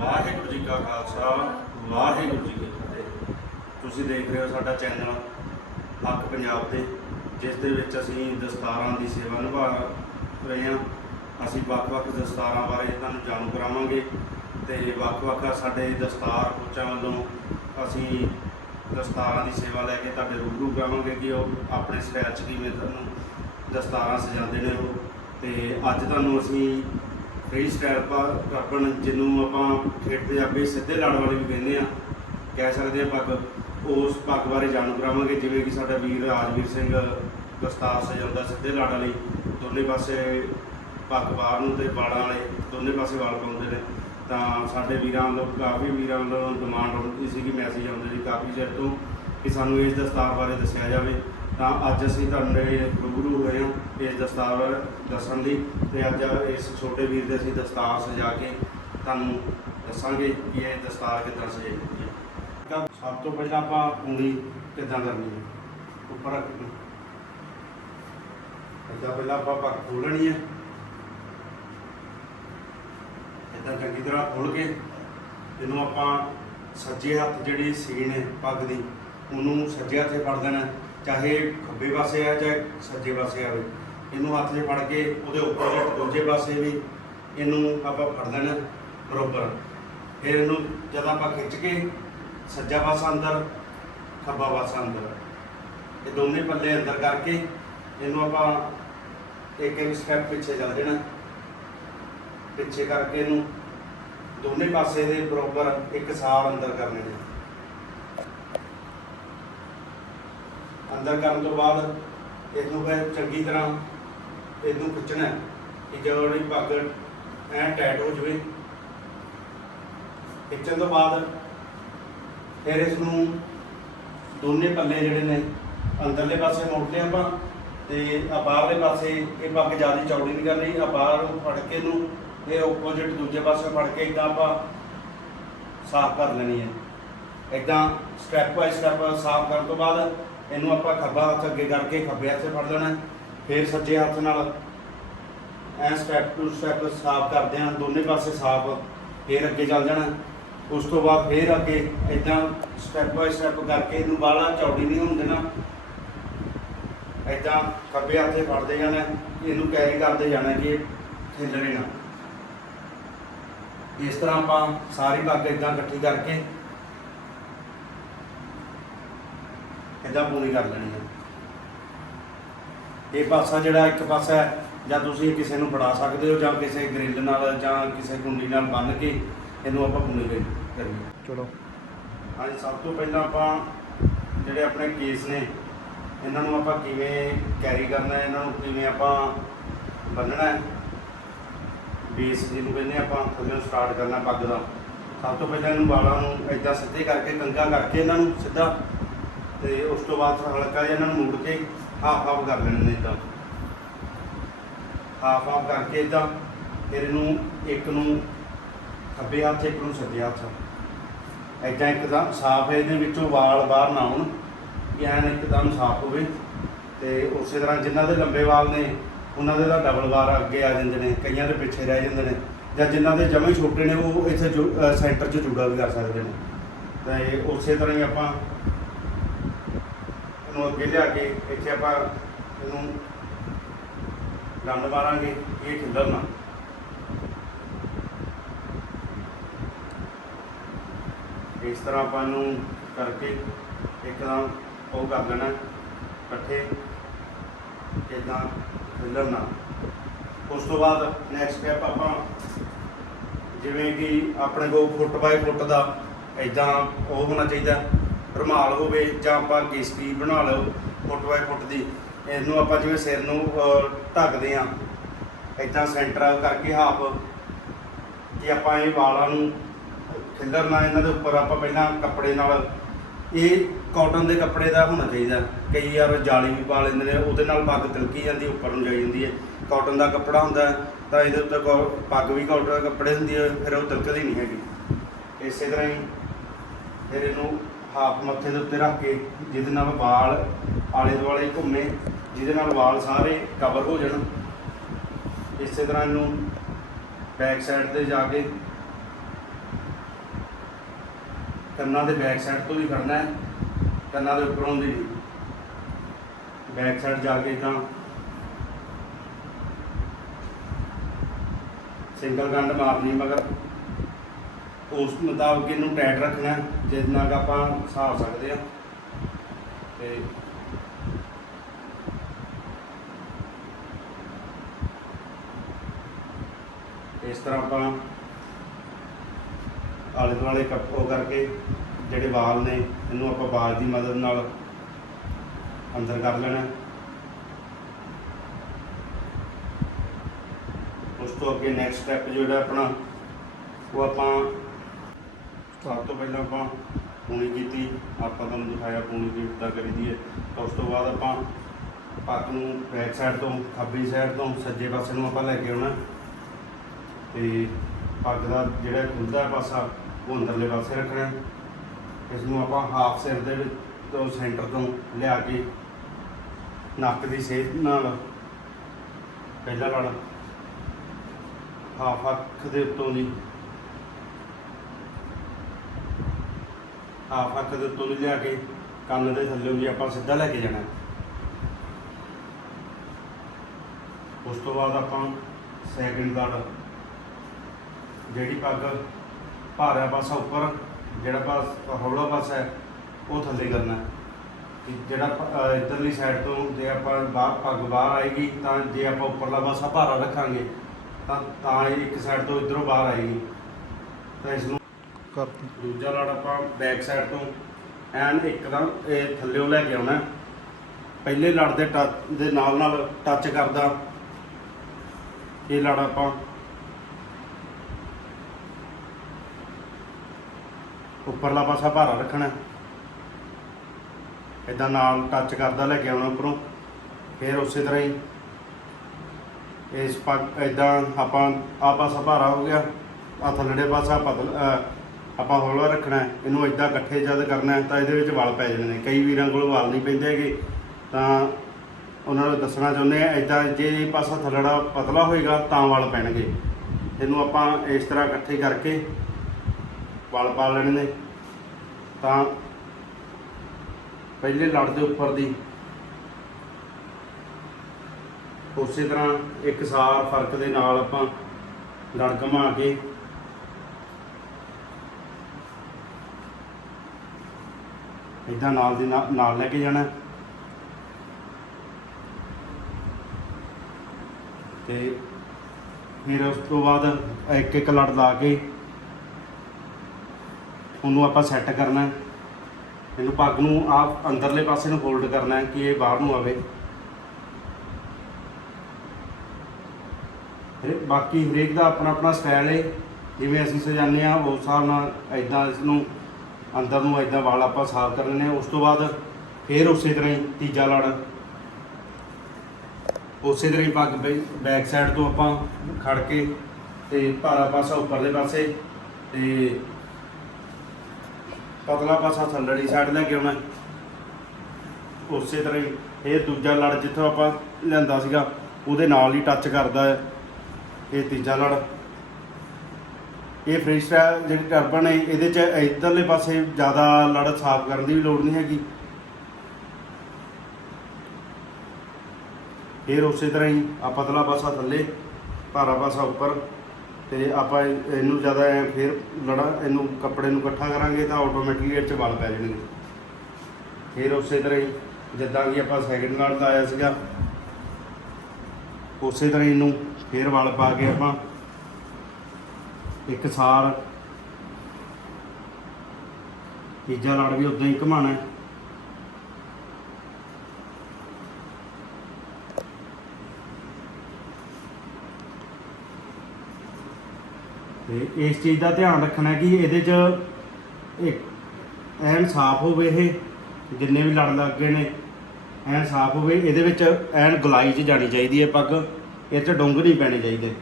वाहिगुरू जी का खालसा वाहिगुरू जी की फतेह। तुसीं देख रहे हो साडा चैनल हक पंजाब दे, जिस दे विच असीं दस्तारां दी सेवा निभा रहे हैं। असीं वख-वख दस्तारां बारे तुहानूं जाणू करावांगे ते वख-वख साडे दस्तार कोचां वल्लों असीं दस्तारां दी सेवा लैके तुहाडे रूबरू करावांगे कि वो अपने स्टाइल च किवें तुहानूं दस्तारां सजांदे ने। ते अज्ज तुहानूं असीं फ्री स्टाइल करबन जिन्हों आप ठेठ पंजाबी सीधे लड़ वाले भी कहने कह सकते हैं पग, उस पग बारे जाणू करावांगे। जिवें कि साडा वीर राजवीर सिंह दस्तार सजाउंदा सीधे लड़ वाली, दोने पासे पग बाहर नूं ते वालां वाले दोने पासे वाल पाउंदे ने। तां साडे वीरां वल्लों काफ़ी वीरां वल्लों डिमांड आउंदी सी कि मैसेज आउंदे सी काफ़ी चिर तो कि सानूं इस दस्तार बारे दस्सिया जावे। तां अज्ज असीं तुहाडे रूबरू होए हां इस दस्तार बारे दस्सण लई ते अज्ज इस छोटे वीर दे असीं दस्तार सजा के तुहानूं दस्सांगे कि यह दस्तार किद्दां सजाई जांदी है। सब तो पहलां आपां पूरी किद्दां करनी है, उपर रखनी इदां पहलां आपां पग खोल लैनी है। इदां चंगी तरह खोल के इहनूं आपां सज्जे हत्थ जिहड़ी सीन है पग दी उहनूं सज्जे हत्थे फड़ देना, चाहे खब्बे पासे है चाहे सज्जे पासे आवे। इनू हत्थ 'च फड़ के उहदे ओपोजिट दूजे पासे भी इनू आपां फड़ देना बरोबर। फिर इनू जद आपां खिंच के सज्जा पासा अंदर खब्बा पासा अंदर, ये दोनों पल्ले अंदर करके इनू आपां एक एक स्टैप पिछे चल देना। पिछे करके इनू दोनों पासे दे बरोबर एक सार अंदर करने ने। अंदर करने तो बाद इसनूं फिर चंगी तरह इनू खिंचना कि जो पग ऐ टाइट हो जाए। खिंचण तो बाद फिर इसनूं दोने पल्ले जिहड़े ने अंदरले पासे मोड़ लिया आपां ते बाहरले पासे ये पग ज़्यादा चौड़ी नहीं करनी। बाहर फड़ के इनू ये ओपोजिट दूजे पासे फड़ के इदां आपां साफ कर लेनी है। इदां स्टैप बाय स्टैप साफ करने तो बाद इनू आपां खब्बा हत्थ अगे करके खब्बे हत्थ फड़ लेना, फिर सज्जे हत्थ नाल ऐ स्टैप टू स्टैप साफ करदे हैं दोनों पासे साफ, फिर अगे चल जाना। उस तो बाद फिर अगे इदां स्टैप बाय स्टैप करके इनू बाहला चौड़ी नहीं होण देना। इदां खब्बे हत्थे फड़दे जाना, इनू कैरी करते जाना कि खिलरे ना। इस तरह आपां सारी पग इदां इकट्ठी करके इदां पूरी कर लेनी है। ये पासा जिहड़ा एक पासा है जां तुसीं किसी नूं फड़ा सकदे हो जां किसी ग्रिल नाल जां किसी कुंडी नाल बन के इहनूं आपां पूरी करिए। चलो हाँ जी, सब तो पहलां आपां जिहड़े अपने केस ने इन्हां नूं आपां किवें कैरी करना है, इन्हां नूं किवें आपां बन्नना है। बेस जिहनूं कहने आपां थल्ले स्टार्ट करना पग दा। सब तो पहलां इन्हूं वालां नूं इदां सीधे करके कंघा करके इन्हां नूं सीधा ते उस तो बाद हल्का जिहा इन्हां नूं मुड़ के हाफ हाफ कर लेने ने। इदां हाफ हाफ करके इदां फिर इनूं एक नूं खब्बे हत्थ एक नूं सज्जे हत्थ इदां एकदम साफ इहदे विचों वाल बाहर ना आउण कि ऐन एकदम साफ होवे। ते उस तरह जिन्हां दे लंबे वाल ने उन्हां दे तां डबल बार अगे आ जांदे ने, कईयां दे पिछे रह जांदे ने, जां जिन्हां दे जमे छोटे ने वो इत्थे सेंटर 'च जुड़ा भी कर सकदे ने। ते उस तरह ही आपां अगे लिया के इत्थे आपां इहनूं डंड मारांगे, ये खिलरना। इस तरह आपां इहनूं करके एकदम वो कर लेना इकट्ठे इदां खिलरना। उस तो बाद नैक्सट स्टैप आपां जिवें कि अपने को फुट बाय फुट का इदां वो होना चाहिए, रुमाल होवे जां आपां केसरी बना लो फुट बाय फुट की। इनू आपां जिवें सिर नूं ढकदे हां इदां सेंटर करके हाफ कि आपां ये वालां नूं खिलरना। इन्हां दे उपर आपां पहलां कपड़े नाल, ये कॉटन के कपड़े का होना चाहिए। कई यार जाली भी पा लेंदे ने, उहदे नाल पग तिलकी जाती उपर नूं जाई जाती है। कॉटन का कपड़ा हुंदा तां इहदे उत्ते पग भी कॉटन के कपड़े हुंदी है, फिर वो तिलकदी नहीं हैगी। इस तरह ही फिर इनू हाफ मत्थे दे उत्ते रख के जिहदे नाल वाल आले दुआले घूमे, जिहदे नाल वाल सारे कवर हो जाण। इस तरह इनू बैक साइड से जाके ਕੰਨਾਂ ਦੇ ਬੈਕ ਸਾਈਡ ਤੋਂ ਵੀ ਕਰਨਾ ਹੈ, ਕੰਨਾਂ ਦੇ ਉੱਪਰੋਂ ਦੀ ਨਹੀਂ। ਬੈਕ ਸਾਈਡ ਜਾ ਕੇ ਤਾਂ ਸਿੰਗਲ ਗੰਢ ਮਾਰਨੀ, ਮਗਰ ਉਸ ਮੁਤਾਬਕ ਇਹਨੂੰ ਟਾਈਟ ਰੱਖਣਾ ਜਿੰਨਾ ਕੁ ਆਪਾਂ ਹਿਸਾਬ ਸਕਦੇ ਹਾਂ। ਤੇ ਇਸ ਤਰ੍ਹਾਂ ਆਪਾਂ ਆਲੇ ਦੁਆਲੇ ਉਹ ਕਰਕੇ ਜਿਹੜੇ ਵਾਲ ਨੇ ਇਹਨੂੰ ਆਪਾਂ ਬਾਲ ਦੀ ਮਦਦ ਨਾਲ ਅੰਦਰ ਕਰ ਲੈਣਾ। ਉਸ ਤੋਂ ਅੱਗੇ ਨੈਕਸਟ ਸਟੈਪ ਜਿਹੜਾ ਆਪਣਾ ਉਹ ਆਪਾਂ ਸਭ ਤੋਂ ਪਹਿਲਾਂ ਆਪਾਂ ਪੂਣੀ ਕੀਤੀ, ਆਪਾਂ ਤੁਹਾਨੂੰ ਦਿਖਾਇਆ ਪੂਣੀ ਕਿੱਦਾਂ ਕਰੀਦੀ ਹੈ। ਉਸ ਤੋਂ ਬਾਅਦ ਆਪਾਂ ਪੱਗ ਨੂੰ ਬੈਕ ਸਾਈਡ ਤੋਂ ਖੱਬੀ ਸਾਈਡ ਤੋਂ ਸੱਜੇ ਪਾਸੇ ਨੂੰ ਆਪਾਂ ਲੈ ਕੇ ਆਉਣਾ ਤੇ ਪੱਗ ਦਾ ਜਿਹੜਾ ਖੁੱਲ੍ਹਦਾ ਪਾਸਾ ਉਹ ਅੰਦਰਲੇ ਪਾਸੇ ਰੱਖਣਾ। ਇਸ ਨੂੰ ਆਪਾਂ ਹਾਫ ਸਿਰ ਦੇ ਵਿੱਚ ਤੋਂ ਸੈਂਟਰ ਤੋਂ ਲਿਆ ਕੇ ਨੱਕ ਦੀ ਸੇਧ ਨਾਲ ਪਹਿਲਾ ਲੜ ਹਾਫ ਅੱਖ ਦੇ ਉੱਤੋਂ ਦੀ ਲਿਆ ਕੇ ਕੰਨ ਦੇ ਥੱਲੇ ਵੀ ਆਪਾਂ ਸਿੱਧਾ ਲੈ ਕੇ ਜਾਣਾ। ਉਸ ਤੋਂ ਬਾਅਦ ਆਪਾਂ ਸੈਕਿੰਡ ਲੜ ਜਿਹੜੀ ਪੱਗ ਭਾਰਾ ਪਾਸਾ ਉੱਪਰ, ਜਿਹੜਾ ਹੌਲਾ ਪਾਸਾ ਹੈ ਉਹ ਥੱਲੇ ਕਰਨਾ। ਜਿਹੜਾ ਇੱਧਰਲੀ ਸਾਈਡ ਤੋਂ ਜੇ ਆਪਾਂ ਪੱਗ ਬਾਹਰ ਆਏਗੀ ਤਾਂ ਜੇ ਆਪਾਂ ਉੱਪਰਲਾ ਪਾਸਾ ਭਾਰਾ ਰੱਖਾਂਗੇ ਤਾਂ ਇਹ ਇੱਕ ਸਾਈਡ ਤੋਂ ਇੱਧਰੋਂ ਬਾਹਰ ਆਏਗੀ। ਤਾਂ ਇਸ ਨੂੰ ਦੂਜਾ ਲੜ ਆਪਾਂ ਬੈਕ ਸਾਈਡ ਤੋਂ ਐਨ ਇੱਕਦਮ ਇਹ ਥੱਲਿਓਂ ਲੈ ਕੇ ਆਉਣਾ। ਪਹਿਲੇ ਲੜ ਦੇ ਨਾਲ ਟੱਚ ਕਰਦਾ ਇਹ ਲੜ ਆਪਾਂ ਉੱਪਰਲਾ ਪਾਸਾ ਭਾਰਾ ਰੱਖਣਾ, ਇੱਦਾਂ ਨਾਲ ਟੱਚ ਕਰਦਾ ਲੈ ਕੇ ਆਉਣਾ ਉੱਪਰੋਂ। ਫਿਰ ਉਸੇ ਤਰ੍ਹਾਂ ਹੀ ਇਸ ਪੱਗ ਇੱਦਾਂ ਆਪਾਂ ਆਹ ਪਾਸਾ ਭਾਰਾ ਹੋ ਗਿਆ, ਆਹ ਥੱਲੜੇ ਪਾਸਾ ਆਪਾਂ ਹੌਲਾ ਰੱਖਣਾ। ਇਹਨੂੰ ਇੱਦਾਂ ਇਕੱਠੇ ਜਦ ਕਰਨਾ ਤਾਂ ਇਹਦੇ ਵਿੱਚ ਵਲ ਪੈ ਜਾਂਦੇ ਨੇ। ਕਈ ਵੀਰਾਂ ਕੋਲ ਵਲ ਨਹੀਂ ਪੈਂਦੇ ਹੈਗੇ, ਤਾਂ ਉਹਨਾਂ ਨੂੰ ਦੱਸਣਾ ਚਾਹੁੰਦੇ ਆ ਇੱਦਾਂ ਜੇ ਇਹ ਪਾਸਾ ਥੱਲੜਾ ਪਤਲਾ ਹੋਏਗਾ ਤਾਂ ਵਲ ਪੈਣਗੇ। ਇਹਨੂੰ ਆਪਾਂ ਇਸ ਤਰ੍ਹਾਂ ਇਕੱਠੇ ਕਰਕੇ ਵਲ ਪਾ ਲੈਣੇ ਨੇ। ਤਾਂ ਪਹਿਲੇ ਲੜ ਦੇ ਉੱਪਰ ਦੀ ਉਸੇ ਤਰ੍ਹਾਂ ਇੱਕਸਾਰ ਫਰਕ ਦੇ ਨਾਲ ਆਪਾਂ ਲੜ ਘੁਮਾ ਕੇ ਇੱਦਾਂ ਨਾਲ ਦੀ ਨਾਲ ਲੈ ਕੇ ਜਾਣਾ ਤੇ ਫਿਰ ਉਸ ਤੋਂ ਬਾਅਦ ਇੱਕ ਇੱਕ ਲੜ ਲਾ ਕੇ ਉਹਨੂੰ ਆਪਾਂ ਸੈੱਟ ਕਰਨਾ। ਇਹਨੂੰ ਪੱਗ ਨੂੰ ਆਪ ਅੰਦਰਲੇ ਪਾਸੇ ਨੂੰ ਫੋਲਡ ਕਰਨਾ ਕਿ ਇਹ ਬਾਹਰ ਨੂੰ ਆਵੇ। ਬਾਕੀ ਹਰੇਕ ਦਾ ਆਪਣਾ ਆਪਣਾ ਸਟਾਈਲ ਹੈ, ਜਿਵੇਂ ਅਸੀਂ ਸਜਾਉਂਦੇ ਹਾਂ ਉਸ ਹਿਸਾਬ ਨਾਲ ਇੱਦਾਂ ਇਸ ਨੂੰ ਅੰਦਰ ਨੂੰ ਇੱਦਾਂ ਵਾਲ ਆਪਾਂ ਸਾਫ਼ ਕਰ ਲੈਂਦੇ ਹਾਂ। ਉਸ ਤੋਂ ਬਾਅਦ ਫਿਰ ਉਸੇ ਤਰ੍ਹਾਂ ਹੀ ਤੀਜਾ ਲੜ ਉਸੇ ਤਰ੍ਹਾਂ ਹੀ ਪੱਗ ਬੈਕ ਸਾਈਡ ਤੋਂ ਆਪਾਂ ਖੜ ਕੇ ਤੇ ਭਾਰਾ ਪਾਸਾ ਉੱਪਰਲੇ ਪਾਸੇ ਤੇ ਪਤਲਾ ਪਾਸਾ ਥੱਲੜੀ ਸਾਈਡ ਲੈ ਕੇ ਆਉਣਾ। ਉਸੇ ਤਰ੍ਹਾਂ ਹੀ ਇਹ ਦੂਜਾ ਲੜ ਜਿੱਥੋਂ ਆਪਾਂ ਲਿਆਂਦਾ ਸੀਗਾ ਉਹਦੇ ਨਾਲ ਹੀ ਟੱਚ ਕਰਦਾ ਹੈ ਇਹ ਤੀਜਾ ਲੜ। ਇਹ ਫ੍ਰੀ ਸਟਾਈਲ ਜਿਹੜੀ ਟਰਬਨ ਹੈ ਇਹਦੇ 'ਚ ਇੱਧਰਲੇ ਪਾਸੇ ਜ਼ਿਆਦਾ ਲੜ ਸਾਫ਼ ਕਰਨ ਦੀ ਵੀ ਲੋੜ ਨਹੀਂ ਹੈਗੀ। ਫਿਰ ਉਸੇ ਤਰ੍ਹਾਂ ਹੀ ਪਤਲਾ ਪਾਸਾ ਥੱਲੇ ਭਾਰਾ ਪਾਸਾ ਉੱਪਰ ਤੇ ਆਪਾਂ ਇਹਨੂੰ ਜ਼ਿਆਦਾ ਫਿਰ ਇਹਨੂੰ ਕੱਪੜੇ ਨੂੰ ਇਕੱਠਾ ਕਰਾਂਗੇ ਤਾਂ ਆਟੋਮੈਟਿਕਲੀ ਇਹ 'ਚ ਵਲ ਪੈ ਜਾਣਗੇ। ਫਿਰ ਉਸੇ ਤਰ੍ਹਾਂ ਹੀ ਜਿੱਦਾਂ ਕਿ ਆਪਾਂ ਸੈਕਿੰਡ ਲੜ ਲਾਇਆ ਸੀਗਾ ਉਸੇ ਤਰ੍ਹਾਂ ਇਹਨੂੰ ਫਿਰ ਵਲ ਪਾ ਕੇ ਆਪਾਂ ਇੱਕਸਾਰ ਤੀਜਾ ਲੜ ਵੀ ਉੱਦਾਂ ਹੀ ਘੁਮਾਉਣਾ। ਤੇ ਇਸ ਚੀਜ਼ ਦਾ ਧਿਆਨ ਰੱਖਣਾ ਕਿ ਇਹਦੇ 'ਚ ਇੱਕ ਐਨ ਸਾਫ਼ ਹੋਵੇ, ਇਹ ਜਿੰਨੇ ਵੀ ਲੜ ਲੱਗੇ ਨੇ ਐਨ ਸਾਫ਼ ਹੋਵੇ। ਇਹਦੇ ਵਿੱਚ ਐਨ ਗਲਾਈ 'ਚ ਜਾਣੀ ਚਾਹੀਦੀ ਹੈ ਪੱਗ, ਇਹ 'ਚ ਡੁੰਗ ਨਹੀਂ ਪੈਣੇ ਚਾਹੀਦੇ।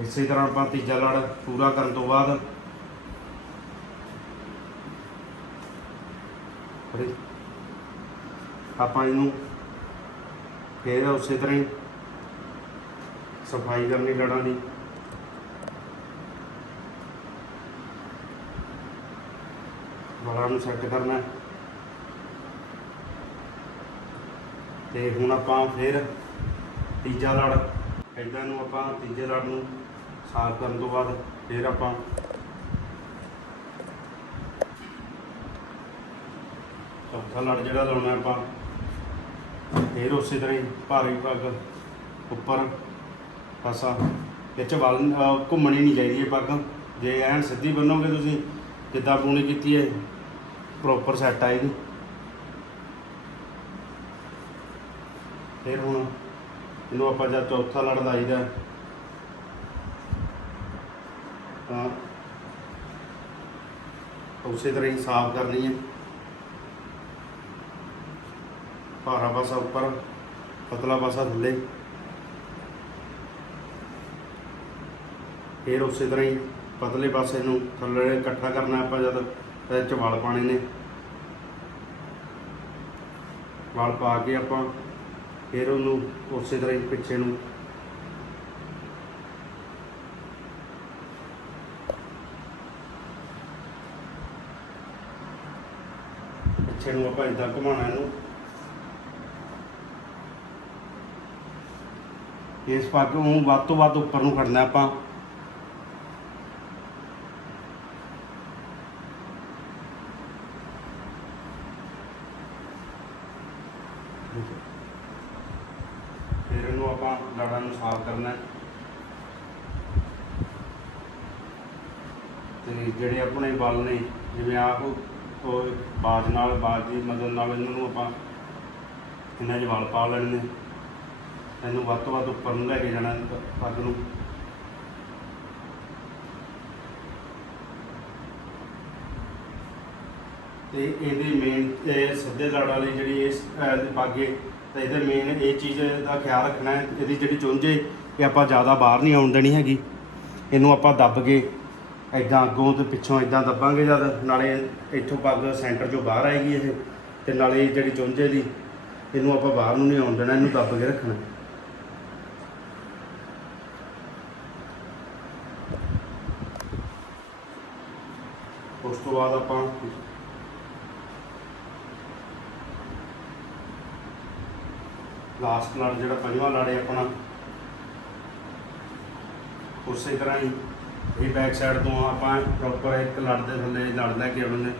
ਇਸੇ ਤਰ੍ਹਾਂ ਆਪਾਂ ਤੀਜਾ ਲੜ ਪੂਰਾ ਕਰਨ ਤੋਂ ਬਾਅਦ ਆਪਾਂ ਇਹਨੂੰ ਫਿਰ ਉਸੇ ਤਰ੍ਹਾਂ ਹੀ ਸਫਾਈ ਕਰਨੀ ਲੜਾਂ ਦੀ। ਵਾਲਾਂ ਨੂੰ ਸੈੱਟ ਕਰਨਾ। ਤੇ ਹੁਣ ਆਪਾਂ ਫਿਰ ਤੀਜਾ ਲੜ ਇੱਦਾਂ ਨੂੰ ਆਪਾਂ ਤੀਜੇ ਲੜ ਨੂੰ ਸਾਫ਼ ਕਰਨ ਤੋਂ ਬਾਅਦ ਫਿਰ ਆਪਾਂ ਚੌਥਾ ਲੜ ਜਿਹੜਾ ਲਾਉਣਾ ਆਪਾਂ ਫਿਰ ਉਸੇ ਤਰ੍ਹਾਂ ਹੀ ਭਾਰੀ ਪੱਗ ਉੱਪਰ ਪਾਸਾ ਵਿੱਚ ਵੱਲ ਘੁੰਮਣੀ ਨਹੀਂ ਚਾਹੀਦੀ ਇਹ ਪੱਗ। ਜੇ ਐਨ ਸਿੱਧੀ ਬੰਨੋਗੇ ਤੁਸੀਂ ਜਿੱਦਾਂ ਪੂਣੀ ਕੀਤੀ ਹੈ ਪ੍ਰੋਪਰ ਸੈੱਟ ਆਏਗੀ। ਫਿਰ ਹੁਣ ਇਹਨੂੰ ਆਪਾਂ ਜਦ ਚੌਥਾ ਲੜ ਲਾਈਦਾ ਤਾਂ ਉਸੇ ਤਰ੍ਹਾਂ ਹੀ ਸਾਫ਼ ਕਰਨੀ ਹੈ। ਭਾਰਾ ਪਾਸਾ ਉੱਪਰ, ਪਤਲਾ ਪਾਸਾ ਥੱਲੇ। ਫਿਰ ਉਸੇ ਤਰ੍ਹਾਂ ਹੀ ਪਤਲੇ ਪਾਸੇ ਨੂੰ ਥੱਲੇ ਇਕੱਠਾ ਕਰਨਾ ਆਪਾਂ ਜਦ ਇਹਦੇ 'ਚ ਵਲ ਪਾਣੇ ਨੇ। ਵਲ ਪਾ ਕੇ ਆਪਾਂ ਫਿਰ ਉਹਨੂੰ ਉਸੇ ਤਰ੍ਹਾਂ ਹੀ ਪਿੱਛੇ ਨੂੰ ਆਪਾਂ ਇੱਦਾਂ ਘੁਮਾਉਣਾ ਇਹਨੂੰ। ਇਸ ਪੱਗ ਨੂੰ ਵੱਧ ਤੋਂ ਵੱਧ ਉੱਪਰ ਨੂੰ ਕਰਨਾ ਆਪਾਂ। ਫਿਰ ਇਹਨੂੰ ਆਪਾਂ ਲੜਾਂ ਨੂੰ ਸਾਫ਼ ਕਰਨਾ ਤੇ ਜਿਹੜੇ ਆਪਣੇ ਬਲ ਨੇ ਜਿਵੇਂ ਆਪ ਉਹ ਬਾਜ ਦੀ ਮਦਦ ਨਾਲ ਇਹਨਾਂ ਨੂੰ ਆਪਾਂ ਇਹਨਾਂ 'ਚ ਵਲ ਪਾ ਲੈਣੇ ਨੇ। ਇਹਨੂੰ ਵੱਧ ਤੋਂ ਵੱਧ ਉੱਪਰ ਨੂੰ ਲੈ ਕੇ ਜਾਣਾ ਪੱਗ ਨੂੰ। ਤੇ ਇਹਦੇ ਮੇਨ ਸਿੱਧੇ ਲੜ ਵਾਲੀ ਜਿਹੜੀ ਇਸ ਪੱਗ ਹੈ ਤਾਂ ਇਹਦੇ ਮੇਨ ਇਹ ਚੀਜ਼ ਦਾ ਖਿਆਲ ਰੱਖਣਾ ਹੈ, ਇਹਦੀ ਜਿਹੜੀ ਚੁੰਝ ਹੈ ਇਹ ਆਪਾਂ ਜ਼ਿਆਦਾ ਬਾਹਰ ਨਹੀਂ ਆਉਣ ਦੇਣੀ ਹੈਗੀ। ਇਹਨੂੰ ਆਪਾਂ ਦੱਬ ਕੇ ਇੱਦਾਂ ਅੱਗੋਂ ਤੇ ਪਿੱਛੋਂ ਇੱਦਾਂ ਦੱਬਾਂਗੇ ਜਦ, ਨਾਲੇ ਇੱਥੋਂ ਪੱਗ ਸੈਂਟਰ 'ਚੋਂ ਬਾਹਰ ਆਏਗੀ ਇਹ, ਤੇ ਨਾਲੇ ਜਿਹੜੀ ਚੁੰਝ ਇਹਦੀ ਇਹਨੂੰ ਆਪਾਂ ਬਾਹਰ ਨੂੰ ਨਹੀਂ ਆਉਣ ਦੇਣਾ, ਇਹਨੂੰ ਦੱਬ ਕੇ ਰੱਖਣਾ। ਉਸ ਤੋਂ ਬਾਅਦ ਆਪਾਂ ਲਾਸਟ ਲੜ ਜਿਹੜਾ ਪੰਜਵਾਂ ਲੜ ਹੈ ਆਪਣਾ ਉਸੇ ਤਰ੍ਹਾਂ ਹੀ ਇਹ ਬੈਕ ਸਾਈਡ ਤੋਂ ਆਪਾਂ ਪ੍ਰੋਪਰ ਇੱਕ ਲੜ ਦੇ ਥੱਲੇ ਲੜ ਲੈ ਕੇ ਆਉਣੇ।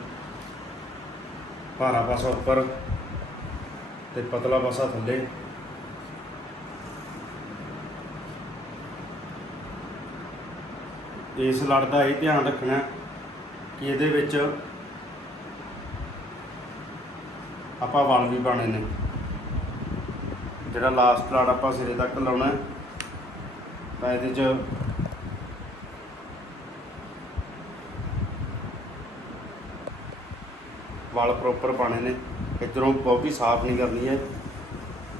ਭਾਰਾ ਪਾਸਾ ਉੱਪਰ ਤੇ ਪਤਲਾ ਪਾਸਾ ਥੱਲੇ। ਇਸ ਲੜ ਦਾ ਇਹ ਧਿਆਨ ਰੱਖਣਾ ਕਿ ਇਹਦੇ ਵਿੱਚ ਆਪਾਂ ਵਲ ਵੀ ਪਾਉਣੇ ਨੇ। ਜਿਹੜਾ ਲਾਸਟ ਲੜ ਆਪਾਂ ਸਿਰੇ ਤੱਕ ਲਾਉਣਾ ਤਾਂ ਇਹਦੇ 'ਚ ਵਲ ਪ੍ਰੋਪਰ ਪਾਉਣੇ ਨੇ। ਇੱਧਰੋਂ ਬਹੁਤੀ ਸਾਫ਼ ਨਹੀਂ ਕਰਨੀ ਹੈ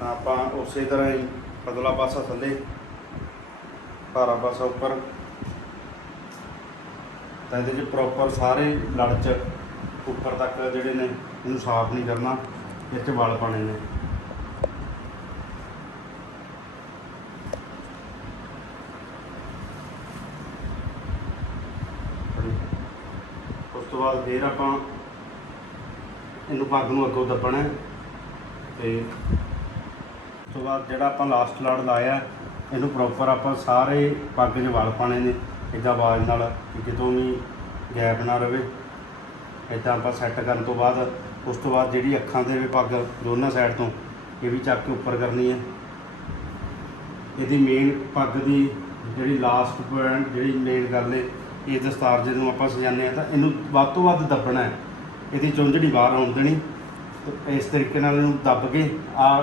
ਤਾਂ ਆਪਾਂ ਉਸੇ ਤਰ੍ਹਾਂ ਹੀ ਪਤਲਾ ਪਾਸਾ ਥੱਲੇ, ਭਾਰਾ ਪਾਸਾ ਉੱਪਰ। ਤਾਂ ਇਹਦੇ 'ਚ ਪ੍ਰੋਪਰ ਸਾਰੇ ਲੜ 'ਚ ਉੱਪਰ ਤੱਕ ਜਿਹੜੇ ਨੇ ਇਹਨੂੰ ਸਾਫ਼ ਨਹੀਂ ਕਰਨਾ, ਇਹ 'ਚ ਵਲ ਪਾਉਣੇ ਨੇ। ਉਸ ਤੋਂ ਬਾਅਦ ਫਿਰ ਆਪਾਂ ਇਹਨੂੰ ਪੱਗ ਨੂੰ ਅੱਗੋਂ ਦੱਬਣਾ ਤੇ ਉਸ ਤੋਂ ਬਾਅਦ ਜਿਹੜਾ ਆਪਾਂ ਲਾਸਟ ਲੜ ਲਾਇਆ ਇਹਨੂੰ ਪ੍ਰੋਪਰ ਆਪਾਂ ਸਾਰੇ ਪੱਗ 'ਚ ਵਲ ਪਾਉਣੇ ਨੇ ਇੱਦਾਂ ਆਵਾਜ਼ ਨਾਲ ਕਿ ਕਿਤੋਂ ਵੀ ਗੈਪ ਨਾ ਰਵੇ। ਇੱਦਾਂ ਆਪਾਂ ਸੈੱਟ ਕਰਨ ਤੋਂ ਬਾਅਦ ਉਸ ਤੋਂ ਬਾਅਦ ਜਿਹੜੀ ਅੱਖਾਂ 'ਤੇ ਵੀ ਪੱਗ ਦੋਨਾਂ ਸਾਈਡ ਤੋਂ ਇਹ ਵੀ ਚੱਕ ਕੇ ਉੱਪਰ ਕਰਨੀ ਹੈ। ਇਹਦੀ ਮੇਨ ਪੱਗ ਦੀ ਜਿਹੜੀ ਲਾਸਟ ਪੁਆਇੰਟ ਜਿਹੜੀ ਮੇਨ ਗੱਲ ਹੈ, ਇਹ ਦਸਤਾਰ ਜਿਹਨੂੰ ਆਪਾਂ ਸਜਾਉਂਦੇ ਹਾਂ ਤਾਂ ਇਹਨੂੰ ਵੱਧ ਤੋਂ ਵੱਧ ਦੱਬਣਾ ਹੈ। ਇਹਦੀ ਚੁੰਝ ਨਹੀਂ ਬਾਹਰ ਆਉਣ ਦੇਣੀ। ਇਸ ਤਰੀਕੇ ਨਾਲ ਇਹਨੂੰ ਦੱਬ ਕੇ ਆਹ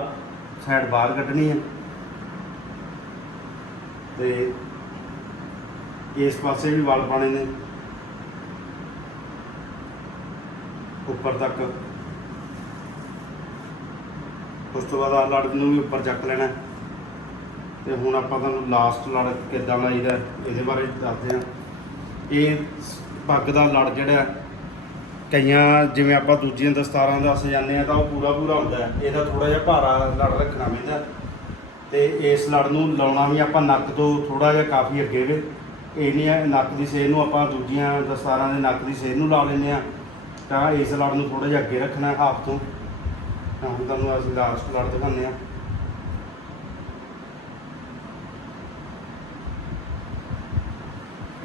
ਸਾਈਡ ਬਾਹਰ ਕੱਢਣੀ ਹੈ ਤੇ ਇਸ ਪਾਸੇ ਵੀ ਵਲ ਪਾਉਣੇ ਨੇ ਉੱਪਰ ਤੱਕ। ਉਸ ਤੋਂ ਬਾਅਦ ਆਹ ਲੜ ਨੂੰ ਵੀ ਉੱਪਰ ਚੱਕ ਲੈਣਾ। ਤੇ ਹੁਣ ਆਪਾਂ ਤੁਹਾਨੂੰ ਲਾਸਟ ਲੜ ਕਿੱਦਾਂ ਲਾਈਦਾ ਇਹਦੇ ਬਾਰੇ ਦੱਸਦੇ ਹਾਂ। ਇਹ ਪੱਗ ਦਾ ਲੜ ਜਿਹੜਾ ਕਈਆਂ ਜਿਵੇਂ ਆਪਾਂ ਦੂਜੀਆਂ ਦਸਤਾਰਾਂ ਦਾ ਸਜਾਉਂਦੇ ਹਾਂ ਤਾਂ ਉਹ ਪੂਰਾ ਹੁੰਦਾ ਹੈ, ਇਹਦਾ ਥੋੜ੍ਹਾ ਜਿਹਾ ਭਾਰਾ ਲੜ ਰੱਖਣਾ ਪੈਂਦਾ। ਤੇ ਇਸ ਲੜ ਨੂੰ ਲਾਉਣਾ ਵੀ ਆਪਾਂ ਨੱਕ ਤੋਂ ਥੋੜ੍ਹਾ ਜਿਹਾ ਕਾਫੀ ਅੱਗੇ ਵੇ। ਇਹ ਨਹੀਂ ਹੈ ਨੱਕ ਦੀ ਸੇਧ ਨੂੰ ਆਪਾਂ ਦੂਜੀਆਂ ਦਸਤਾਰਾਂ ਦੇ ਨੱਕ ਦੀ ਸੇਧ ਨੂੰ ਲਾ ਲੈਂਦੇ ਹਾਂ ਤਾਂ ਇਸ ਲੜ ਨੂੰ ਥੋੜ੍ਹਾ ਜਿਹਾ ਅੱਗੇ ਰੱਖਣਾ ਹਾਫ ਤੋਂ। ਤਾਂ ਹੁਣ ਤੁਹਾਨੂੰ ਅਸੀਂ ਲਾਸਟ ਲੜ ਦਿਖਾਉਂਦੇ ਹਾਂ।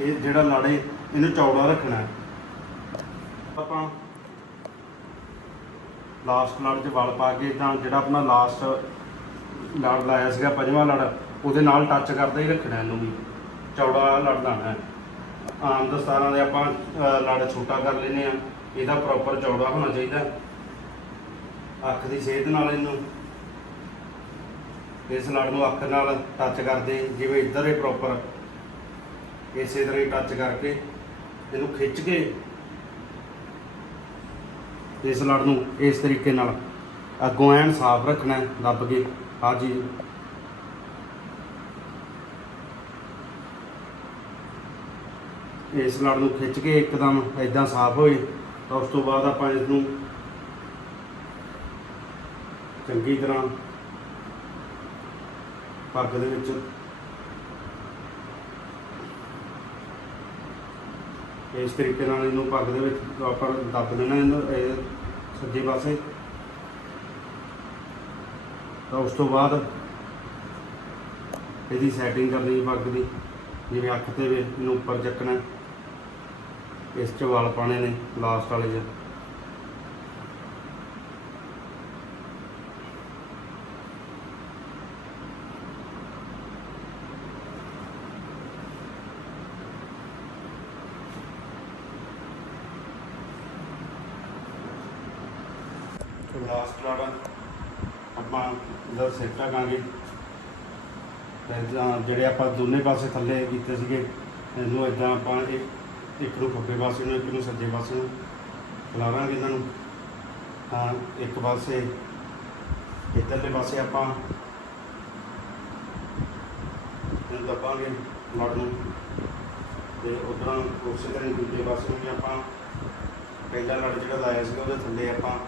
ਇਹ ਜਿਹੜਾ ਲੜ ਹੈ ਇਹਨੂੰ ਚੌੜਾ ਰੱਖਣਾ ਹੈ। ਆਪਾਂ ਲਾਸਟ ਲੜ 'ਚ ਵਲ ਪਾ ਕੇ ਤਾਂ ਜਿਹੜਾ ਆਪਣਾ ਲਾਸਟ ਲੜ ਲਾਇਆ ਸੀਗਾ ਪੰਜਵਾਂ ਲੜ, ਉਹਦੇ ਨਾਲ ਟੱਚ ਕਰਦਾ ਹੀ ਰੱਖਣਾ ਇਹਨੂੰ ਵੀ। ਚੌੜਾ ਲੜ ਲਾਣਾ ਹੈ। ਆਮ ਦਸਤਾਰਾਂ ਦੇ ਆਪਾਂ ਲੜ ਛੋਟਾ ਕਰ ਲੈਂਦੇ ਹਾਂ, ਇਹਦਾ ਪ੍ਰੋਪਰ ਚੌੜਾ ਹੋਣਾ ਚਾਹੀਦਾ। ਅੱਖ ਦੀ ਸੇਧ ਨਾਲ ਇਹਨੂੰ, ਇਸ ਲੜ ਨੂੰ ਅੱਖ ਨਾਲ ਟੱਚ ਕਰਦੇ ਜਿਵੇਂ ਇੱਧਰ ਇਹ ਪ੍ਰੋਪਰ ਇਸੇ ਤਰ੍ਹਾਂ ਹੀ ਟੱਚ ਕਰਕੇ ਇਹਨੂੰ ਖਿੱਚ ਕੇ ਇਸ ਲੜ ਨੂੰ ਇਸ ਤਰੀਕੇ ਨਾਲ ਅੱਗੋਂ ਐਨ ਸਾਫ਼ ਰੱਖਣਾ ਦੱਬ ਕੇ। ਆਹ ਚੀਜ਼ ਇਸ ਲੜ ਨੂੰ ਖਿੱਚ ਕੇ ਇੱਕਦਮ ਇੱਦਾਂ ਸਾਫ਼ ਹੋਏ ਤਾਂ ਉਸ ਤੋਂ ਬਾਅਦ ਆਪਾਂ ਇਸ ਨੂੰ ਚੰਗੀ ਤਰ੍ਹਾਂ ਪੱਗ ਦੇ ਵਿੱਚ ਇਸ ਤਰੀਕੇ ਨਾਲ ਇਹਨੂੰ ਪੱਗ ਦੇ ਵਿੱਚ ਪ੍ਰੋਪਰ ਦੱਬ ਦੇਣਾ ਇਹਨੂੰ ਸੱਜੇ ਪਾਸੇ। ਤਾਂ ਉਸ ਤੋਂ ਬਾਅਦ ਇਹਦੀ ਸੈਟਿੰਗ ਕਰਨੀ ਪੱਗ ਦੀ, ਜਿਵੇਂ ਅੱਖ ਤੇ ਵੀ ਇਹਨੂੰ ਉੱਪਰ ਚੱਕਣਾ, ਇਸ 'ਚ ਵਾਲ ਪਾਉਣੇ ਨੇ ਲਾਸਟ ਵਾਲੇ 'ਚ। ਲਾਸਟ ਲੜ ਆਪਾਂ ਜਦ ਸਿਰ ਢਕਾਂਗੇ ਜਿਹੜੇ ਆਪਾਂ ਦੋਨੇ ਪਾਸੇ ਥੱਲੇ ਕੀਤੇ ਸੀਗੇ, ਇਹਨੂੰ ਇੱਦਾਂ ਆਪਾਂ ਇੱਕ ਨੂੰ ਖੱਬੇ ਪਾਸੇ ਨੂੰ, ਇੱਕ ਨੂੰ ਸੱਜੇ ਪਾਸੇ ਨੂੰ ਖਿਲਾਰਾਂਗੇ ਇਹਨਾਂ ਨੂੰ। ਤਾਂ ਇੱਕ ਪਾਸੇ ਇੱਧਰਲੇ ਪਾਸੇ ਆਪਾਂ ਇਹਨੂੰ ਦੱਬਾਂਗੇ ਲੜ ਨੂੰ, ਅਤੇ ਉੱਧਰੋਂ ਉਸੇ ਤਰ੍ਹਾਂ ਦੂਜੇ ਪਾਸੇ ਨੂੰ ਵੀ ਆਪਾਂ ਪਹਿਲਾ ਲੜ ਜਿਹੜਾ ਲਾਇਆ ਸੀਗਾ ਉਹਦੇ ਥੱਲੇ ਆਪਾਂ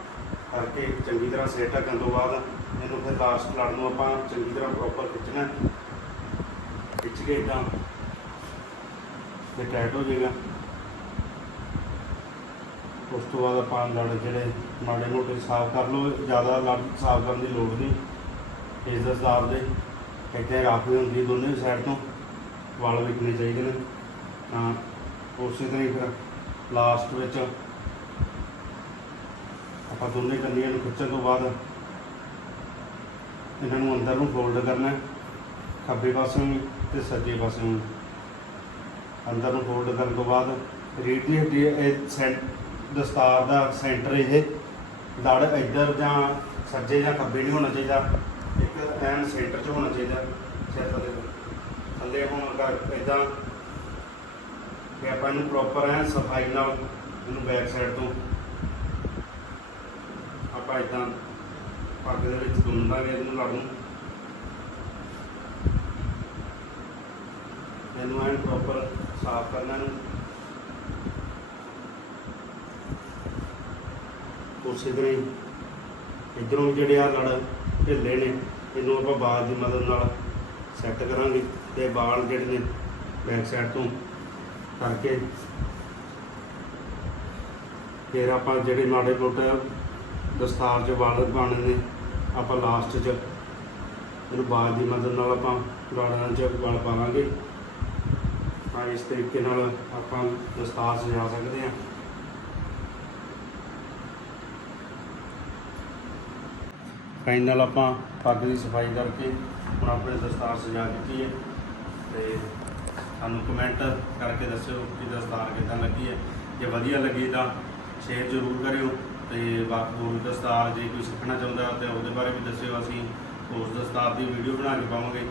ਕਰਕੇ ਚੰਗੀ ਤਰ੍ਹਾਂ ਸਿਰ ਢੱਕਣ ਤੋਂ ਬਾਅਦ ਇਹਨੂੰ ਫਿਰ ਲਾਸਟ ਲੜ ਨੂੰ ਆਪਾਂ ਚੰਗੀ ਤਰ੍ਹਾਂ ਪ੍ਰੋਪਰ ਖਿੱਚਣਾ। ਖਿੱਚ ਕੇ ਇੱਦਾਂ ਤੇ ਟਾਈਟ ਹੋ ਜਾਏਗਾ। ਉਸ ਤੋਂ ਬਾਅਦ ਆਪਾਂ ਲੜ ਜਿਹੜੇ ਮਾੜੇ ਮੋਟੇ ਸਾਫ਼ ਕਰ ਲਓ, ਜ਼ਿਆਦਾ ਲੜ ਸਾਫ਼ ਕਰਨ ਦੀ ਲੋੜ ਨਹੀਂ। ਇਸ ਦਸਤਾਰ ਦੇ ਇੱਦਾਂ ਰਾਖੀ ਹੁੰਦੀ ਦੋਨੇ ਸਾਈਡ ਤੋਂ, ਵਾਲ ਵਿਖਣੇ ਚਾਹੀਦੇ ਨੇ। ਤਾਂ ਉਸੇ ਤਰ੍ਹਾਂ ਹੀ ਫਿਰ ਲਾਸਟ ਵਿੱਚ ਆਪਾਂ ਦੋਨੇ ਕੰਨੀਆਂ ਨੂੰ ਖਿੱਚਣ ਤੋਂ ਬਾਅਦ ਇਹਨਾਂ ਨੂੰ ਅੰਦਰ ਨੂੰ ਫੋਲਡ ਕਰਨਾ, ਖੱਬੇ ਪਾਸੇ ਨੂੰ ਅਤੇ ਸੱਜੇ ਪਾਸੇ ਨੂੰ। ਅੰਦਰ ਨੂੰ ਫੋਲਡ ਕਰਨ ਤੋਂ ਬਾਅਦ ਰੀੜ੍ਹ ਦੀ ਹੱਡੀ ਇਹ ਦਸਤਾਰ ਦਾ ਸੈਂਟਰ, ਇਹ ਲੜ ਇੱਧਰ ਜਾਂ ਸੱਜੇ ਜਾਂ ਖੱਬੇ ਨਹੀਂ ਹੋਣਾ ਚਾਹੀਦਾ, ਇੱਕ ਐਨ ਸੈਂਟਰ 'ਚ ਹੋਣਾ ਚਾਹੀਦਾ। ਸਿਰ ਥੱਲੇ ਹੋਣ ਕਰ ਇੱਦਾਂ ਕਿ ਆਪਾਂ ਇਹਨੂੰ ਪ੍ਰੋਪਰ ਐਨ ਸਫਾਈ ਨਾਲ ਇਹਨੂੰ ਬੈਕ ਸਾਈਡ ਤੋਂ ਆਪਾਂ ਇੱਦਾਂ ਪੱਗ ਦੇ ਵਿੱਚ ਗੁੰਨਾਂਗੇ ਇਹਨੂੰ ਲੜ ਨੂੰ। ਇਹਨੂੰ ਐਨ ਪ੍ਰੋਪਰ ਸਾਫ਼ ਕਰਨਾ ਇਹਨੂੰ। ਉਸੇ ਤਰ੍ਹਾਂ ਹੀ ਇੱਧਰੋਂ ਜਿਹੜੇ ਆ ਲੜ ਢਿੱਲੇ ਨੇ, ਇਹਨੂੰ ਆਪਾਂ ਬਾਲ ਦੀ ਮਦਦ ਨਾਲ ਸੈੱਟ ਕਰਾਂਗੇ ਅਤੇ ਬਾਲ ਜਿਹੜੇ ਨੇ ਬੈਕ ਸਾਈਡ ਤੋਂ ਕਰਕੇ ਫਿਰ ਆਪਾਂ ਜਿਹੜੇ ਮਾੜੇ ਮੋਟੇ ਦਸਤਾਰ 'ਚ ਵਾਲ ਪਾਉਣੇ ਨੇ ਆਪਾਂ ਲਾਸਟ 'ਚ ਇਹਨੂੰ ਬਾਲ ਦੀ ਮਦਦ ਨਾਲ ਆਪਾਂ ਲੜਾਂ 'ਚ ਵਾਲ ਪਾਵਾਂਗੇ। ਤਾਂ ਇਸ ਤਰੀਕੇ ਨਾਲ ਆਪਾਂ ਦਸਤਾਰ ਸਜਾ ਸਕਦੇ ਹਾਂ। ਫਾਈਨਲ ਆਪਾਂ ਪੱਗ ਦੀ ਸਫਾਈ ਕਰਕੇ ਹੁਣ ਆਪਣੇ ਦਸਤਾਰ ਸਜਾ ਦਿੱਤੀ ਹੈ। ਅਤੇ ਸਾਨੂੰ ਕਮੈਂਟ ਕਰਕੇ ਦੱਸਿਓ ਕਿ ਦਸਤਾਰ ਕਿੱਦਾਂ ਲੱਗੀ ਹੈ। ਜੇ ਵਧੀਆ ਲੱਗੀ ਤਾਂ ਸ਼ੇਅਰ ਜ਼ਰੂਰ ਕਰਿਓ, ਅਤੇ ਹੋਰ ਦਸਤਾਰ ਜੇ ਕੋਈ ਸਿੱਖਣਾ ਚਾਹੁੰਦਾ ਤਾਂ ਉਹਦੇ ਬਾਰੇ ਵੀ ਦੱਸਿਓ। ਅਸੀਂ ਉਸ ਦਸਤਾਰ ਦੀ ਵੀਡੀਓ ਬਣਾ ਕੇ ਪਾਵਾਂਗੇ।